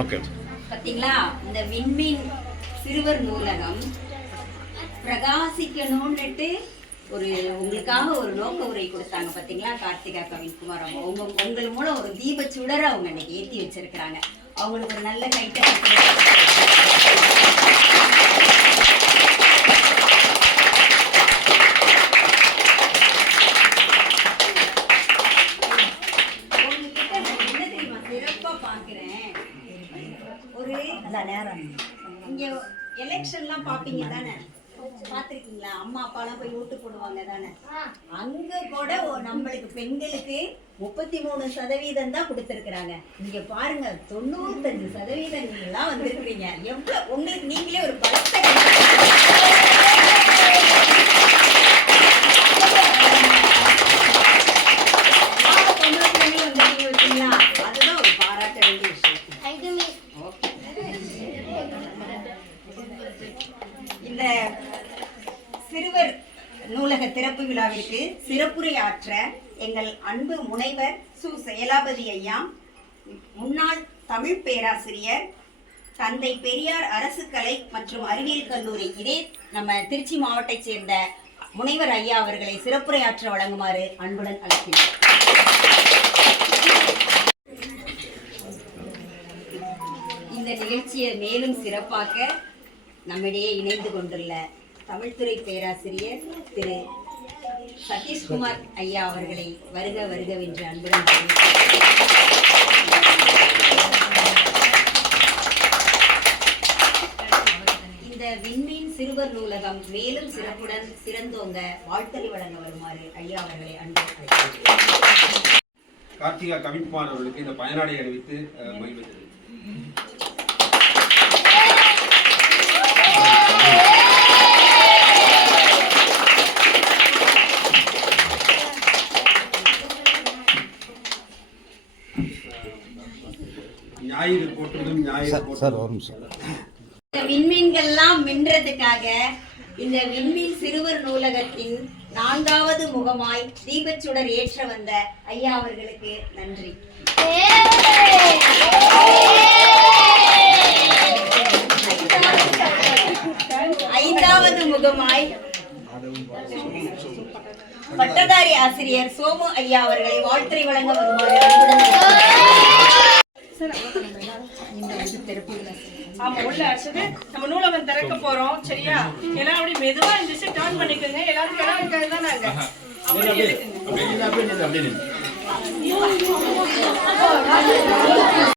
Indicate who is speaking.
Speaker 1: Okay
Speaker 2: பார்த்தீங்களா இந்த விண்மீன் சிறுவர் நூலகம் பிரகாசிக்கணும்னுட்டு ஒரு உங்களுக்காக ஒரு நோக்க உரை கொடுத்தாங்க. பார்த்தீங்களா கார்த்திகா கவின்குமார் அவங்க. உங்க உங்கள் மூலம் ஒரு தீப சுடரை அவங்க இன்னைக்கு ஏற்றி வச்சிருக்கிறாங்க. அவங்களுக்கு ஒரு நல்ல கைட்ட ஒரு இங்க எலெக்ஷன்லாம் பாப்பீங்க தானே பாத்திருக்கீங்களா? அம்மா அப்பாலாம் போய் ஓட்டு போடுவாங்க தானே அங்க கூட நம்மளுக்கு பெண்களுக்கு முப்பத்தி மூணு சதவீதம் தான் கொடுத்துருக்குறாங்க. இங்க பாருங்க தொண்ணூத்தஞ்சு சதவீதம் நீங்க எல்லாம் வந்திருக்கிறீங்க. எவ்வளவு உங்களுக்கு நீங்களே ஒரு பலத்தை சிறுவர் நூலக திறப்பு விழாவிற்கு சிறப்புரையாற்ற எங்கள் அன்பு முனைவர் சு. செயலாபதி ஐயா முன்னாள் தமிழ் பேராசிரியர் தந்தை பெரியார் அரசு கலை மற்றும் அறிவியல் கல்லூரி இதே நம்ம திருச்சி மாவட்டத்தைச் சேர்ந்த முனைவர் ஐயா அவர்களை சிறப்புரையாற்ற வழங்குமாறு அன்புடன் அழைக்கிறேன். இந்த நிகழ்ச்சியை மேலும் சிறப்பாக்க நம்மிடையே இணைந்து கொண்டுள்ள தமிழ்துறை பேராசிரியர் திரு சதீஷ்குமார் ஐயா அவர்களை வருக வருகவென்று அன்புடன் இந்த விண்மீன் சிறுவர் நூலகம் மேலும் சிறப்புடன் சிறந்தோங்க வாழ்த்தறி வழங்க வருமாறு ஐயா அவர்களை அன்பு
Speaker 3: கார்த்திகா கவிக்குமார் அவர்களுக்கு இந்த பயனாடை அறிவித்து மகிழ்வு ஞாயிறு போட்டதும் ஞாயிறு
Speaker 1: சார் ஒரு நிமிஷம்.
Speaker 2: இந்த விண்மீன்கள்லாம் மின்றதுக்காக இந்த விண்மீன் சிறுவர் நூலகத்தின் நான்காவது முகமாய் தீபச்சுடர் ஏற்ற வந்த ஐயா அவர்களுக்கு நன்றி. ஐந்தாவது முகமாய் பட்டதாரி ஆசிரியர் சோமு ஐயா அவர்களை வாழ்த்துறை வழங்க வருமாறு அன்புடன் இந்த இது திறப்பு விழா.
Speaker 4: ஆமா உள்ள அடுத்தது நம்ம நூலகம் திறக்க போறோம் சரியா? எல்லாம் அப்படி மெதுவா இருந்துச்சு டர்ன் பண்ணிக்கோங்க. எல்லாத்துக்கும் இடம் இருக்காது தான் நாங்க.
Speaker 1: அப்படியே.